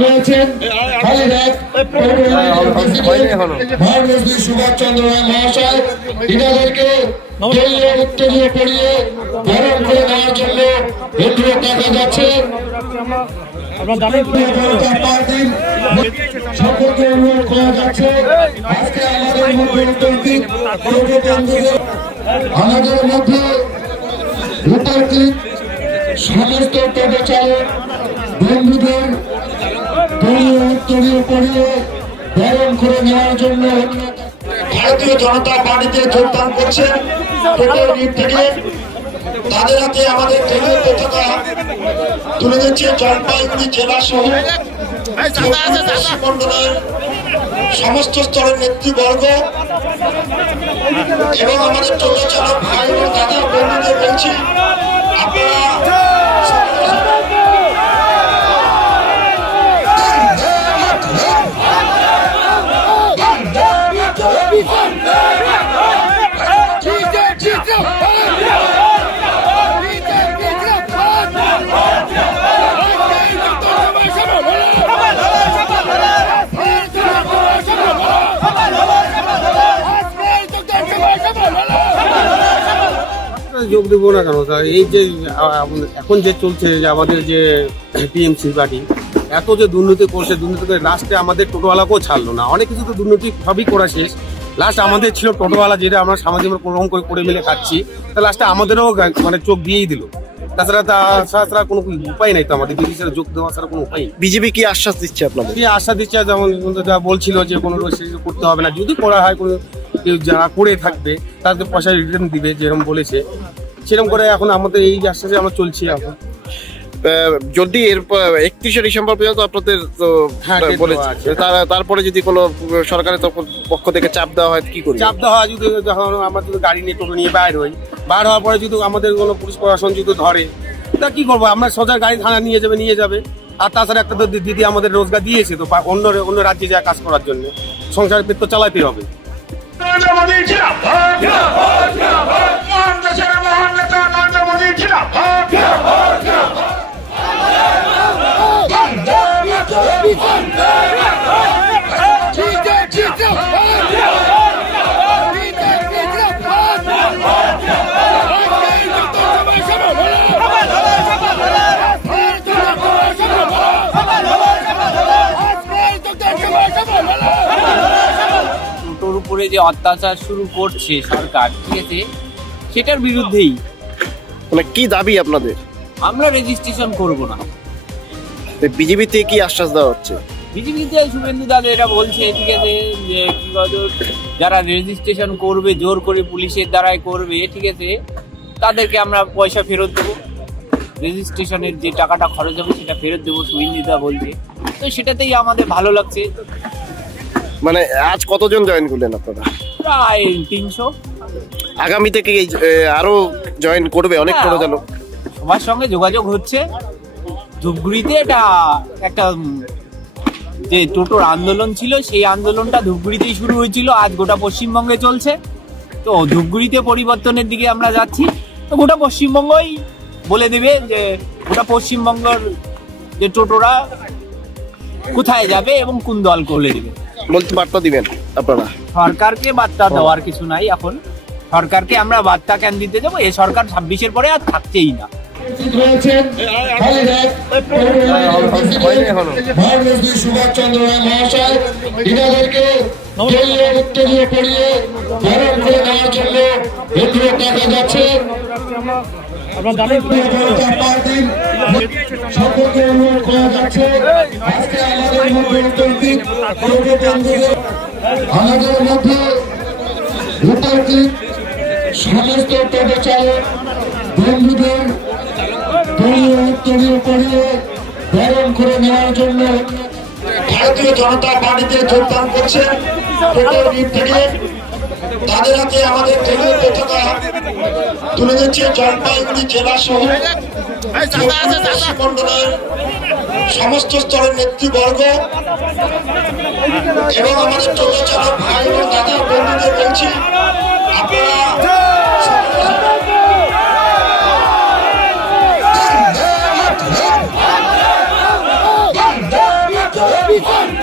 রয়েছেন ভারতবর্ষী সুভাষচন্দ্র রায় মহাশয়, ইনাদেরকে দলীয় উত্তরীয় পড়িয়ে বরণ করে নেওয়ার জন্য অনুরোধ দেখা যাচ্ছে। সকলকে অনুরোধ করা যাচ্ছে আজকে আমাদের মধ্যে উপস্থিত সমস্ত টোটো চালক বন্ধুদের দলীয় উত্তরীয় পড়িয়ে বরণ করে নেওয়ার জন্য ভারতীয় জনতা পার্টিতে যোগদান করছেন থেকে তাদের হাতে আমাদের দলীয় পতাকা তুলে দিচ্ছে জলপাইগুড়ি জেলা সহ মন্ডলের সমস্ত স্তরের নেতৃবর্গ এবং আমাদের টোটো চালক ভাই ও দাদা বন্ধুদের বলছি আপনারা যোগ দেবো না কেন? এই যে এখন যে চলছে যে আমাদের যে টিএমসি পার্টি এত যে দুর্নীতি করছে, দুর্নীতি করে লাস্টে আমাদের টোটোওয়ালাকেও ছাড়লো না। অনেক কিছু তো দুর্নীতি সবই করা শেষ, লাস্ট আমাদের ছিল টোটোওয়ালা, যেটা আমরা সামাজিক কোনোরকম করে মিলে খাচ্ছি, তা লাস্টে আমাদেরও মানে চোখ দিয়েই দিল। তাছাড়া কোনো উপায় নাই তো আমাদের বিজেপি যোগ দেওয়া ছাড়া কোনো উপায়। বিজেপি কি আশ্বাস দিচ্ছে আপনাদের? কি আশ্বাস দিচ্ছে, যেমন বলছিল যে কোনো করতে হবে না, যদি করা হয় কোনো কেউ যারা করে থাকবে তাদের পয়সা রিটার্ন দিবে, যেরকম বলেছে সেরকম করে এখন আমাদের এই আশ্বাসে আমরা চলছি। এখন যদি এর 31শে ডিসেম্বর পর্যন্ত আপনাদের তো বলেছে, তারপরে যদি কোনো সরকারের পক্ষ থেকে চাপ দেওয়া হয় কি করবে? চাপ দেওয়া হয় যদি যখন আমরা যদি গাড়ি নিয়ে টোটো নিয়ে বাইর হই, বার হওয়ার পরে যদি আমাদের কোনো পুলিশ প্রশাসন যদি ধরে, তা কি করবো? আমরা সোজা গাড়ি থানা নিয়ে যাবে। আর তাছাড়া একটা তো দিদি আমাদের রোজগার দিয়েছে, তো অন্য রাজ্যে যায় কাজ করার জন্য, সংসারের পেট তো চালাতে হবে। টোটোর উপরে যে অত্যাচার শুরু করছে সরকার, ঠিক আছে, সেটার বিরুদ্ধেই। মানে কি দাবি আপনাদের? আমরা রেজিস্ট্রেশন করব না। বিজেপি থেকে কি আশ্বাস দেওয়া হচ্ছে? বিজেপিতে শুভেন্দু দাদা এটা বলছে, ঠিক আছে, যে কি যারা রেজিস্ট্রেশন করবে জোর করে পুলিশের দ্বারাই করবে, ঠিক আছে, তাদেরকে আমরা পয়সা ফেরত দেবো, রেজিস্ট্রেশনের যে টাকাটা খরচ হবে সেটা ফেরত দেবো, শুভেন্দু দাদা বলছে। তো সেটাতেই আমাদের ভালো লাগছে। মানে আজ কতজন জয়েন করলেন আপনারা? প্রায় 300। আগামী থেকে আরো জয়েন করবে অনেক টোটো চালক? সবার সঙ্গে যোগাযোগ হচ্ছে। ধূপগুড়িতে একটা যে টোটোর আন্দোলন ছিল, সেই আন্দোলনটা ধূপগুড়িতেই শুরু হয়েছিল, আজ গোটা পশ্চিমবঙ্গে চলছে। তো ধূপগুড়িতে পরিবর্তনের দিকে আমরা যাচ্ছি। তো গোটা পশ্চিমবঙ্গই বলে দেবে যে গোটা পশ্চিমবঙ্গের যে টোটোরা কোথায় যাবে এবং কোন দল করলে দেবে। বলতে বার্তা দিবেন আপনারা? সরকারকে বার্তা দেওয়ার কিছু নাই এখন। সরকারকে আমরা বার্তা কেন দিতে যাবো? এই সরকার 26-এর পরে আর থাকছেই না। ভারতবর্ষী সুভাষচন্দ্র রায় মহাশয়, ইনাদেরকে দলীয় উত্তরীয় পড়িয়ে বরণ করে নেওয়ার জন্য অনুরোধ দেখা যাচ্ছে। সকলকে অনুরোধ করা যাচ্ছে আজকে আমাদের মধ্যে উপস্থিত সমস্ত টোটো চালক বন্ধুদের দলীয় উত্তরীয় পড়িয়ে বরণ করে নেওয়ার জন্য ভারতীয় জনতা পার্টিতে যোগদান করছেন থেকে তাদের হাতে আমাদের দলীয় পতাকা তুলে দিচ্ছে জলপাইগুড়ি জেলা সহ মন্ডলের সমস্ত স্তরের নেতৃবর্গ এবং আমাদের টোটো চালক ভাই ও দাদা বন্ধুদের বলছি আপনারা পুলিশ